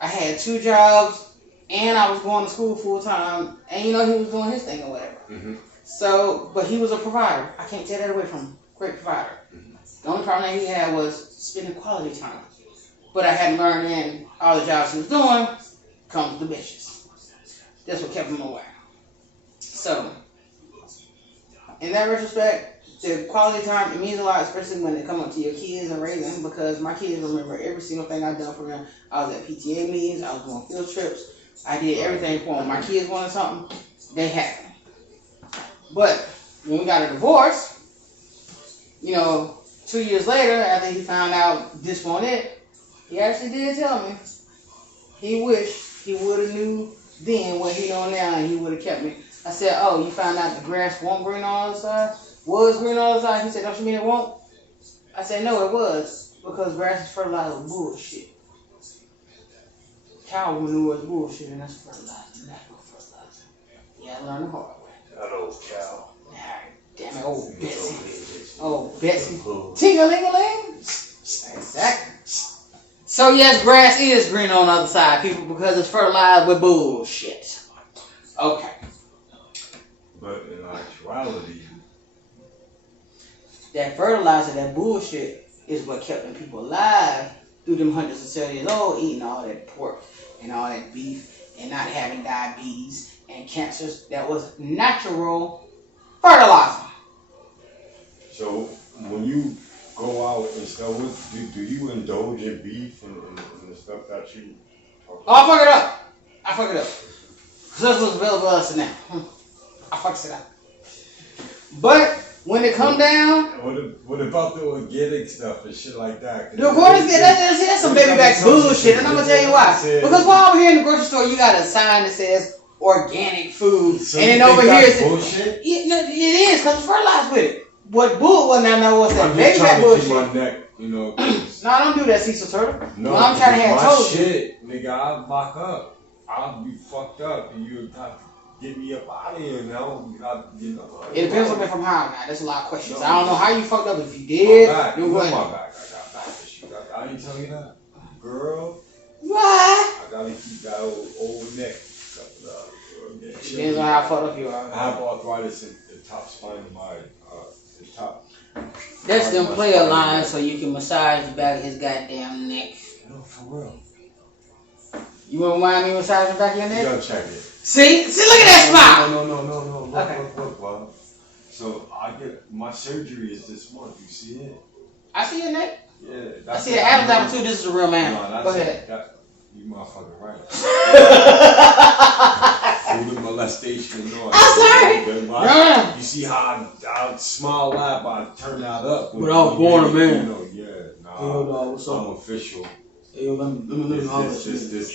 I had two jobs. And I was going to school full-time. And, he was doing his thing or whatever. Mm-hmm. So, but he was a provider. I can't take that away from him. Great provider. Mm-hmm. The only problem that he had was spending quality time. But I had learned in all the jobs he was doing comes the bitches. That's what kept him away. So, in that retrospect, the quality time, it means a lot, especially when it comes up to your kids and raising them, because my kids remember every single thing I've done for them. I was at PTA meetings, I was doing field trips, I did everything for them. My kids wanted something, they had it. But when we got a divorce, 2 years later, after he found out this wasn't it, he actually did tell me he wished he would have knew then what he know now, and he would have kept me. I said, oh, you found out the grass wasn't green on the other side? Was green on the other side? He said, don't you mean it won't? I said, no, it was, because grass is fertilizer bullshit. Cow manure is bullshit, and that's fertilizer, natural fertilizer. Yeah, I learned the hard way. That old cow. Damn it, old Betsy. Oh, Betsy. Ting-a-ling-a-ling. Exactly. So, yes, grass is green on the other side, people, because it's fertilized with bullshit. Okay. But in actuality, that fertilizer, that bullshit, is what kept them people alive through them hundreds of 70 years old, eating all that pork and all that beef and not having diabetes and cancers. That was natural fertilizer. So when you go out and stuff, do you indulge in beef and the stuff that you talk about? Oh, I fuck it up. Because that's what's available to us now. I fucks it up. But when it come down, what about the organic stuff and shit like that? the organic, that's some baby back bullshit, and I'm gonna tell you why. Because while over here in the grocery store, you got a sign that says organic food, so and then over here, bullshit. It is because it's fertilized with it. What bull? Well, now what's that baby back bullshit? My neck, No, don't do that, Cecil Turtle. No, well, I'm trying to have told shit, nigga, I'll lock up. I'll be fucked up, and you have to get me up out of here now. It depends on me from how now. That's a lot of questions. I don't know how you fucked up. If you did, my back. you My went. back. I got back issues. I didn't tell you that, girl. Why? I gotta keep that old neck. Depends on how fucked up you are. I have arthritis in the top spine of my the top. That's them player lines so you can massage the back of his goddamn neck. No, for real. You want to mind me massaging the back of your neck? You gotta check it. See, look at that smile. No. Okay. Look, love. So my surgery is this month. You see it? I see your neck. Yeah. I see the Adam's apple too. This is a real man. No, Go ahead. You motherfucking right. Food and molestation. No, I'm sorry. No. You see how I smile, laugh, I turn that up. But I was born a man. What's up? I'm official. Hey, let me This.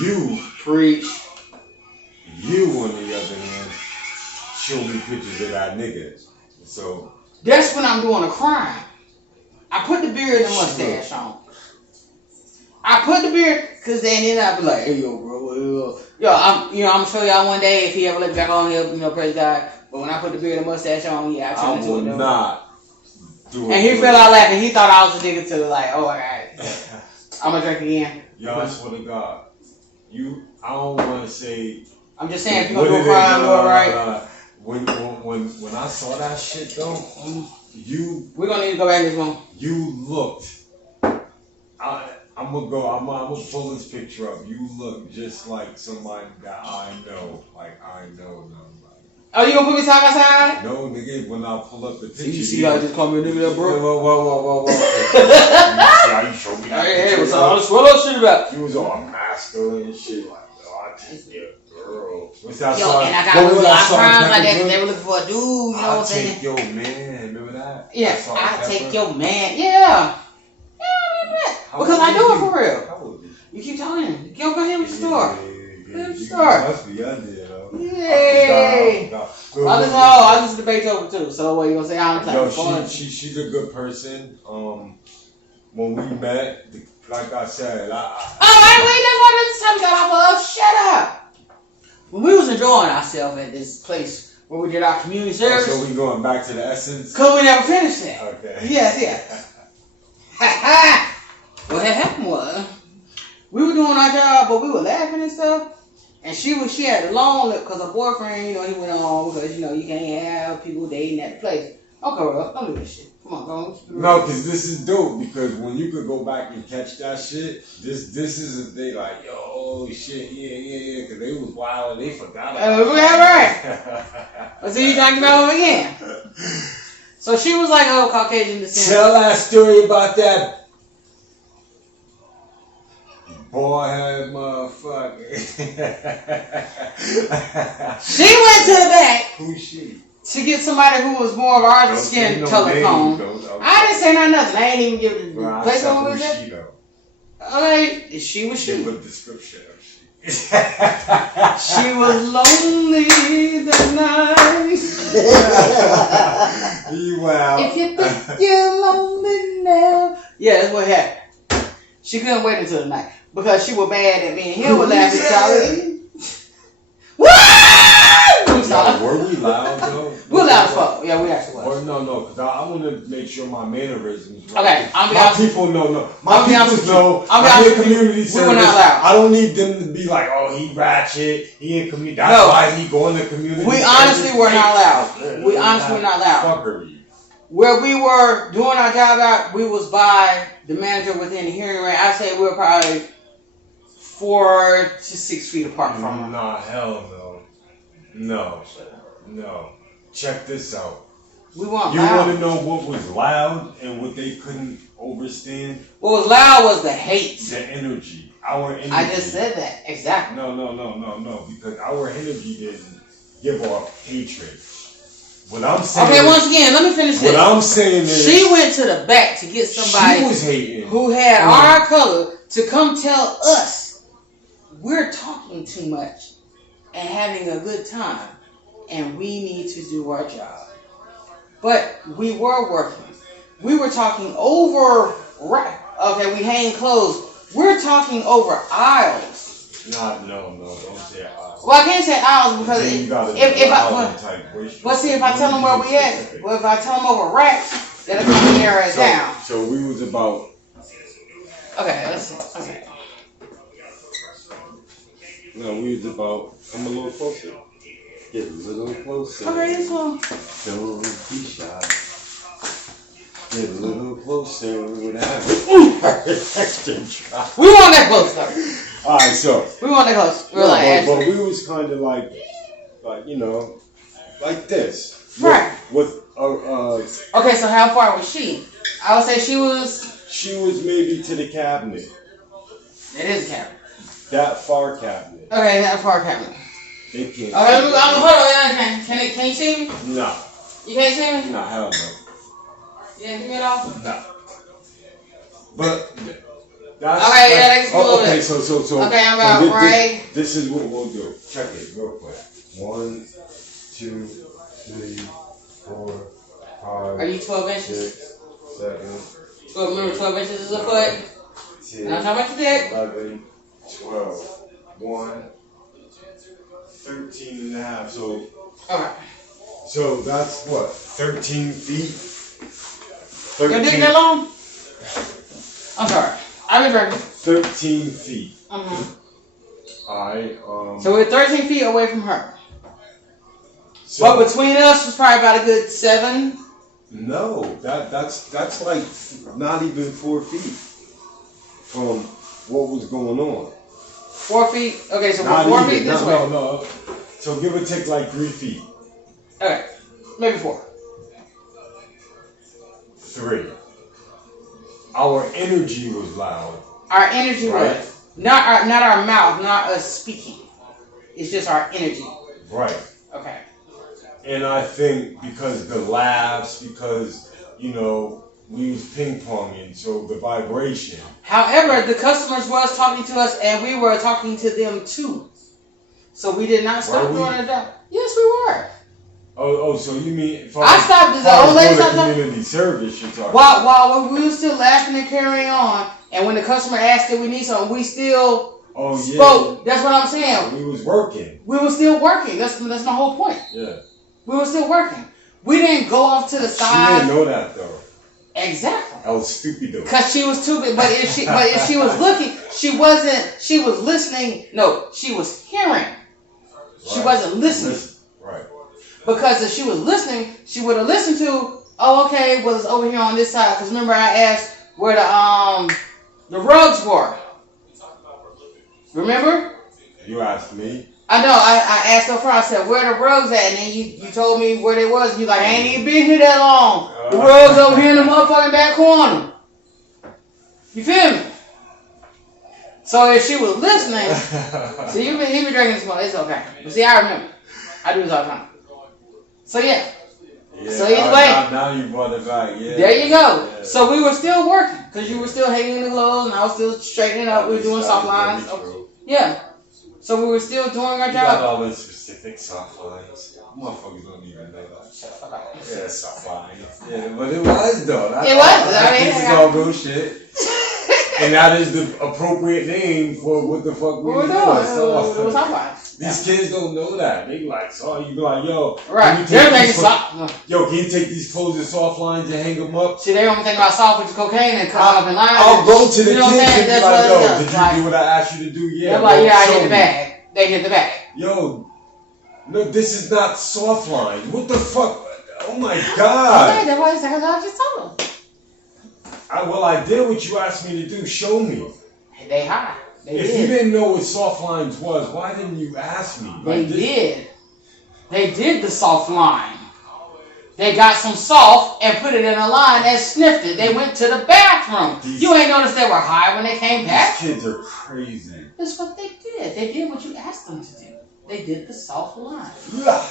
You preach. You, on the other hand, show me pictures of that nigga. So that's when I'm doing a crime. I put the beard and the mustache on. I put the beard, cause then I be like, hey yo, bro, I'm gonna show y'all one day if he ever let me back on here, praise God. But when I put the beard and the mustache on, I turned into a dude. Not do it. And he fell out laughing. He thought I was a nigga too. Like, oh my God, I'm gonna drink again. Y'all, I swear to God, I don't want to say I'm just saying, if you're gonna do a crime, do it right. When I saw that shit though, we're gonna need to go back in this room. You looked. I'm gonna pull this picture up. You look just like somebody that I know. Like I know nobody. Oh, you gonna put me side by side? No, nigga. When I pull up the picture, you see how I just called me a nigga, there, bro? Whoa. You see how you showed me that? Hey, what's all that shit about? You was all masculine and shit. Like, oh, I take your girl. What's that Yo, song? and I got a lot of crimes like that. They were looking for a dude. You know what I'm saying? I'll take your man. Remember that? Yeah, I'll take your man. Yeah. Because I do it for real. How old is you keep talking. Go ahead with the story. Go ahead with the story. Must be under, Yay! I just debate over too. So what you gonna say? I'm Yo, she's a good person. When we met, like I said, wait, that's why this time got off of. Shut up. When we was enjoying ourselves at this place where we did our community service. So we going back to the essence? Cause we never finished that. Okay. Yes. What had happened was we were doing our job, but we were laughing and stuff. And she had a long lip because her boyfriend, he went on because you can't have people dating at the place. Okay, bro, don't do this shit. Come on, bro. No, because this is dope. Because when you could go back and catch that shit, this is a thing like, yo, holy shit, yeah. Because they was wild and they forgot about it. Right. But see, you talking about him again. So she was like, oh, Caucasian descent. Tell that story about that boy, motherfucker. She went to the back. Who's she? To get somebody who was more of our skin color tone. I didn't say nothing. I ain't even give the place over with that. Okay, she was she. Give a description of she. She was lonely that night. Wow. If you think you're lonely now. Yeah, that's what happened. She couldn't wait until the night. Because she was mad at me and him was laughing at y'all. Were we loud though? We're loud as fuck. Yeah, we actually was. No, because I want to make sure my mannerisms. Right. Okay, my people know. My people know. I'm in community service. We were not loud. I don't need them to be like, oh, he ratchet. He in community. That's why he going to community. We honestly were not loud. We honestly were not loud. Fuckery. Where we were doing our job out, we was by the manager within the hearing range. I say we were probably 4 to 6 feet apart from her. Nah, hell no. No. Check this out. We weren't You loud. want to know what was loud and what they couldn't overstand? What was loud was the hate. The energy. Our energy. I just said that. Exactly. No. Because our energy didn't give off hatred. What I'm saying. Okay, once again, let me finish this. What I'm saying is. She went to the back to get somebody she was hating. who had our color to come tell us we're talking too much and having a good time and we need to do our job. But we were working. We were talking over, okay, we hang clothes. We're talking over aisles. No, don't say aisles. Well, I can't say aisles because if I tell them where we at, well, if I tell them over racks, that'll come and narrow it down. So we was about. Okay, let's see. Okay. No, we was about. I'm a little closer. Get a little closer. Okay, this one. Don't be shy. Get a little closer. We want that close though. Alright, so. We want that close. We're but we was kind of like like this. Right. Okay, so how far was she? I would say she was maybe to the cabinet. It is a cabinet. That far cabinet. Okay, that far cabinet. They can't. Okay, hold on. Can you see me? No. You can't see me? No, hell no. You can't see me at all? No. But that's okay, yeah, that's a little okay, bit. So okay, I'm about right. This is what we'll do. Check it real quick. 1, 2, 3, 4, 5. Are you 12 inches? 6, 7. 12, remember 12 inches is a foot. 10, and I'm talking about your dick. 11, 12, 1, 13 and a half. So. Okay. So that's what? 13 feet? 13, your dick that long? I'm sorry. I remember. 13 feet. Mm-hmm. So we're 13 feet away from her. So, But between us was probably about a good 7. no, that's like not even 4 feet from what was going on. 4 feet. Okay, so Not we're 4 even, feet this way. No. So give or take like 3 feet. Okay, maybe 4. 3. Our energy was loud. Our energy Right. was not our mouth, not us speaking. It's just our energy. Right. Okay. And I think because the laughs, because, we was ping-ponging, so the vibration. However, the customers was talking to us, and we were talking to them too. So we did not stop Were we? doing our job. Yes, we were. Oh, so you mean... I stopped. The old lady stopped. community service you're talking While we were still laughing and carrying on, and when the customer asked if we need something, we still spoke. That's what I'm saying. We was working. We were still working. That's my whole point. Yeah. We were still working. We didn't go off to the She side. didn't know that, though. Exactly. I was stupid, though. Cause she was too big. But if she was looking, she wasn't. She was listening. No, she was hearing. She wasn't listening. Right. Because if she was listening, she would have listened to. Oh, okay. Well, it's over here on this side. Cause remember, I asked where the rugs were. Remember? You asked me. I know. I asked up front. I said, "Where the rugs at?" And then you told me where they was. And you like, "I ain't even been here that long. The rugs over here in the motherfucking back corner." You feel me? So if she was listening, see, he been drinking this morning. It's okay. But see, I remember. I do this all the time. So yeah. So either way. Now you brought it back. Yeah. There you go. Yeah. So we were still working because you were still hanging the clothes and I was still straightening up. We were doing soft lines. Yeah. So we were still doing our You got job. all the specific soft lines. Motherfuckers don't even know that. Yeah, soft lines. Yeah, but it was though. It was. I mean, this is all bullshit. And that is the appropriate name for what the fuck we What we're doing. doing. It was soft lines. These kids don't know that. They like, so you be like, yo, Right. can you They're take making these soft. yo, can you take these clothes and soft lines and hang them up? See, they don't think about soft with cocaine and cut up in lines. I'll go to the You know what I'm kids saying? and be That's like, what it yo, does. did you Like, do what I asked you to do? Yeah. they're like, yeah, I hit show the me. bag. They hit the bag. Yo, no, this is not soft line. What the fuck? Oh my god. Okay, that's what I just told them. I did what you asked me to do. Show me. They high. They If did. you didn't know what soft lines was, why didn't you ask me? They Like, did. They did the soft line. They got some soft and put it in a line and sniffed it. They went to the bathroom. You ain't noticed they were high when they came back? These kids are crazy. That's what they did. They did what you asked them to do. They did the soft line. Yeah.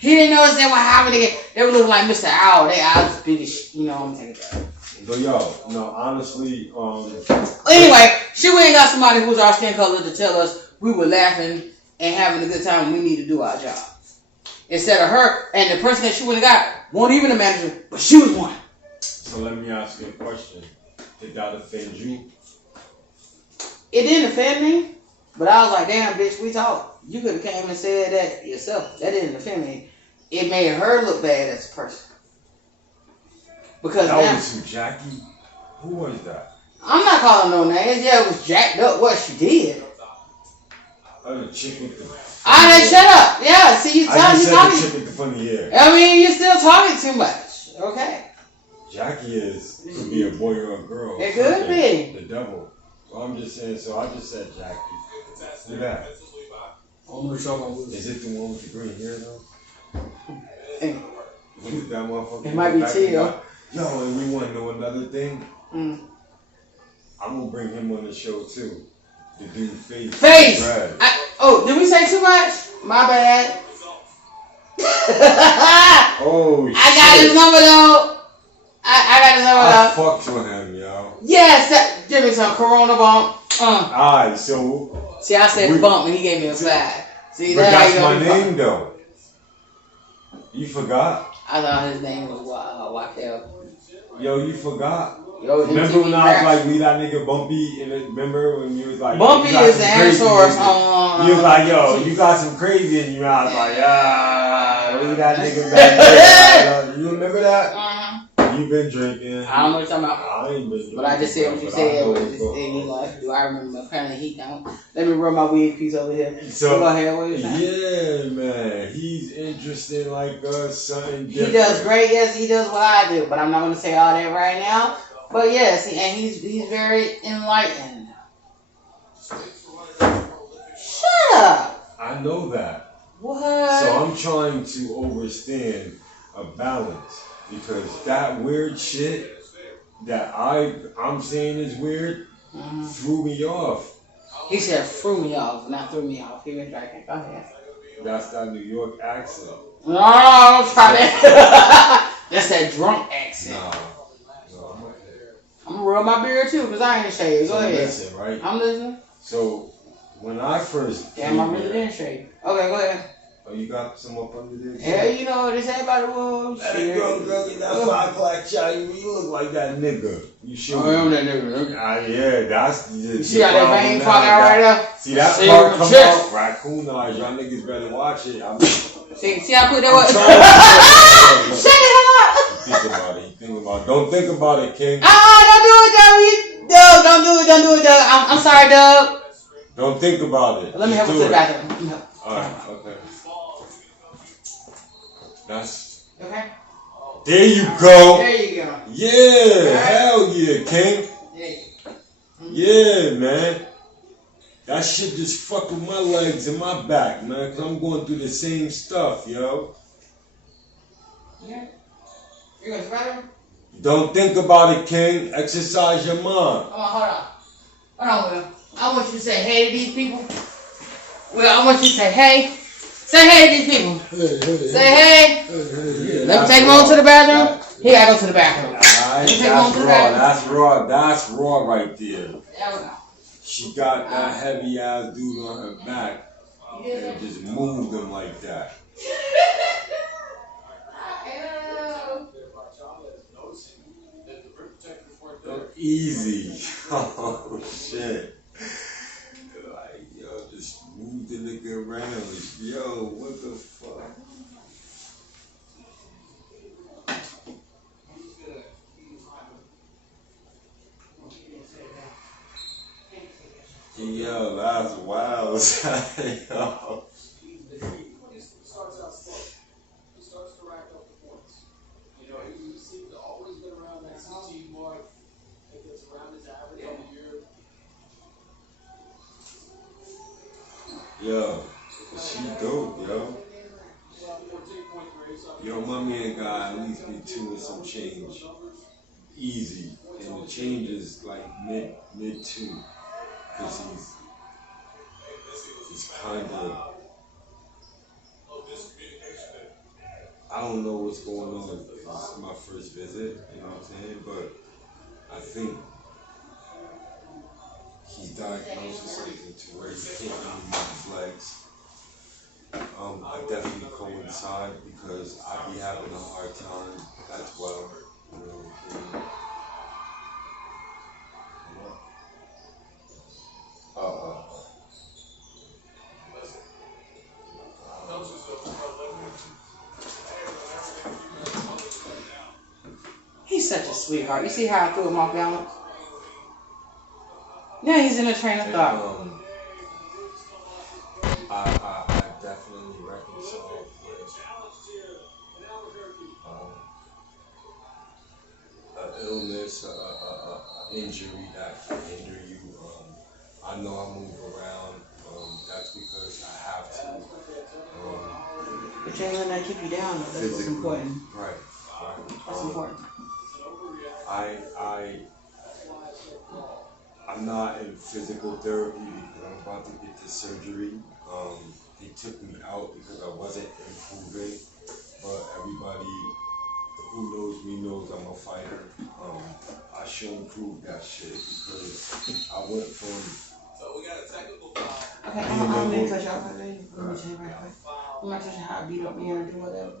He didn't notice they were high when they were looking like Mr. Owl. They eyes big as I'm taking that. But yo, no, honestly, Anyway, she went and got somebody who's our skin color to tell us we were laughing and having a good time and we need to do our job. Instead of her, and the person that she went and got wasn't even a manager, but she was one. so let me ask you a question. Did that offend you? It didn't offend me, but I was like, damn, bitch, we talked. You could have came and said that yourself. That didn't offend me. It made her look bad as a person. Because That now, was who, Jackie? Who was that? I'm not calling no names. Yeah, it was jacked up what she did. Oh, the chick with the... I done shut up. Yeah, see, you I just said the talking. chick with the funny hair. I mean, you're still talking too much. Okay. Jackie could be a boy or a girl. It could be. The devil. Well, I'm just saying, so I just said Jackie. Who that? Is it the one with the green hair, though? Look at that motherfucker. It might be Teal. Yo, and we want to know another thing? Mm. I'm going to bring him on the show, too. The dude Face. Face! Brad. Did we say too much? My bad. Oh, shit. I got his number, though. I got his number, I though. fucked with him, yo. Yes, give me some Corona bump. Alright, so... See, I said bump and he gave me a 5. See, But that's that's my name, though. You forgot? I thought his name was Wakel. Yo, you forgot? Yo, Remember when I was like, we that nigga Bumpy? And remember when you was like, Bumpy you got is some the crazy answer in you? on. You was like, yo, you got some crazy in you. I was like, we that nigga back there. You remember that? You you been drinking? I don't know what you're talking about. I ain't been drinking. But I just said what you said. And you like, do I remember? Apparently he don't. Let me roll my weed piece over here. So go ahead. What you saying? Yeah, man. He's interesting like us. Something different. He does great. Yes, he does what I do. But I'm not going to say all that right now. But yes, and he's very enlightened. Shut up. I know that. What? So I'm trying to understand a balance because that weird shit that I'm saying is weird threw me off. He said threw me off, not threw me off. He was drinking. Go ahead. That's that New York accent. No, don't try that. That's that drunk accent. Nah. I'm gonna roll my beer too, because I ain't shaved. Go ahead. Listen, right? I'm listening. So when I first Damn, I really didn't shave. Okay, go ahead. Oh, you got some up under there? Yeah, you know what they say about the wolves. Let it go, girl. Get that 5 o'clock shot. You look like that nigga. You should. I am that nigga. Yeah, that's the You see how that vein popping out right there? See that part come out? Raccoon eyes. Y'all niggas better watch it. See how I put that one? Shut it up! Think about it. Don't think about it, King. Don't do it, Doug. Doug, don't do it, Doug. I'm sorry, Doug. Don't think about it. Let me help you to the bathroom. No. Alright, okay. That's... Okay. There you go. There you go. Yeah, hell yeah, King. Yeah, man. That shit just fuck with my legs and my back, man, because I'm going through the same stuff, yo. Yeah. You going to the bathroom? Don't think about it, King. Exercise your mind. Hold on. Will. I want you to say hey to these people. Well, I want you to say hey. Say hey to these people. Say hey. Let me take him on to the bathroom. He gotta go to the bathroom. That's raw right there. There we go. She got that heavy ass dude on her back and just moved him like that. Easy. Oh shit. Like, yo, just move the nigga around. Yo, what the fuck? Yo, that's wild. Yo. Yo, she dope, yo. Yo, my man got at least be 2 and some change. Easy. And the change is like mid 2. Cause he's kind of, I don't know what's going on. This is my first visit, you know what I'm saying? But I think he's diagnosed with something to where he can't really move his legs. I definitely coincide because I be having a hard time as well. You know what I'm saying? He's such a sweetheart. You see how I threw him off balance? Yeah, he's in a train of thought. I definitely reconcile with an illness, an injury that can hinder you. I know I move around. That's because I have to. But you ain't letting that keep you down. That's what's important. Right. That's important. I'm not in physical therapy because I'm about to get this surgery. They took me out because I wasn't improving. But everybody who knows me knows I'm a fighter. I should improve that shit because I went from. So we got a technical problem. Okay, I'm gonna cut y'all right there. Let me tell you right quick. I'm not just how I beat up me or do whatever.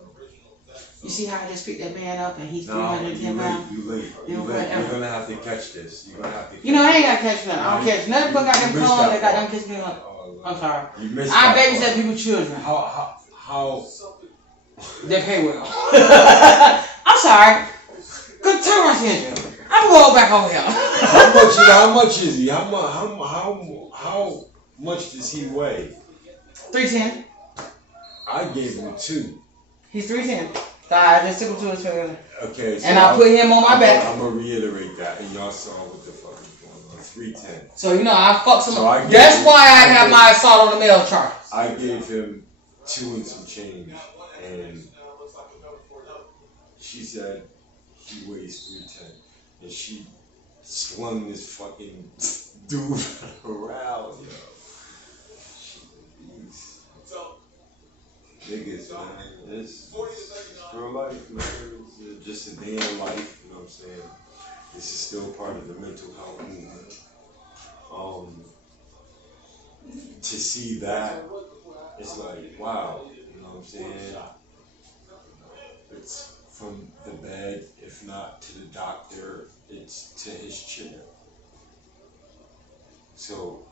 You see how I just picked that man up and he's 310 pounds? You late. You're gonna have to catch this. You're gonna have to catch You know, I ain't gotta catch nothing. I don't catch nothing but got them clowns that got them kiss me like. I'm sorry. I babysit people's children. How? They pay well. I'm sorry. Go turn my engine. I'm going back over here. How much is he? How much does he weigh? 310. I gave him 2. He's 310. So I just took him to his trailer. Okay. So and I put him on my back. I'm gonna reiterate that, and y'all saw what the fuck is going on. 310. So you know I fucked some. So that's why I have my assault on the male charge. I gave him 2 and some change, and she said he weighs 310, and she slung this fucking dude around, yo. Niggas, man, it's real life, man. It's just a day in life, you know what I'm saying? This is still part of the mental health movement. To see that, it's like, wow, you know what I'm saying? It's from the bed, if not to the doctor, it's to his chair. So,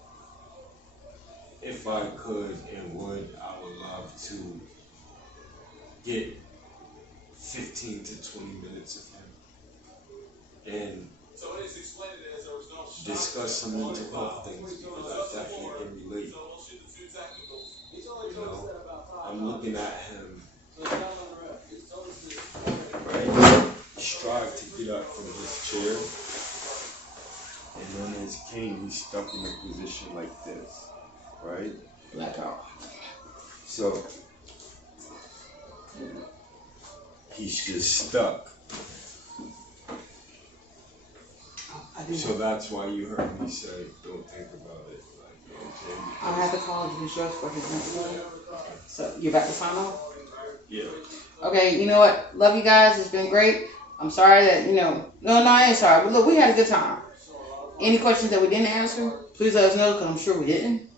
if I could and would, I would love to get 15 to 20 minutes of him and discuss some mental health things, because I definitely can relate. You know, I'm looking at him, right? Strive to get up from his chair, and on his cane, he's stuck in a position like this. Right? Blackout. So he's just stuck. So that's why you heard me say, don't think about it. Like, you know what I'm saying? I have to call the insurance for his next one. So you about to sign off? Yeah. Okay, you know what? Love you guys. It's been great. I'm sorry that, no, I ain't sorry. But look, we had a good time. Any questions that we didn't answer, please let us know, because I'm sure we didn't.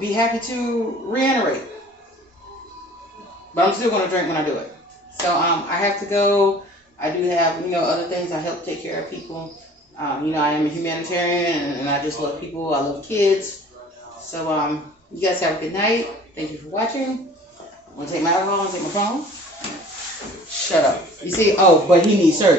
Be happy to reiterate. But I'm still going to drink when I do it. So I have to go. I do have, other things. I help take care of people. I am a humanitarian, and I just love people. I love kids. So you guys have a good night. Thank you for watching. I'm going to take my alcohol and take my phone. Shut up. You see, but he needs surgery.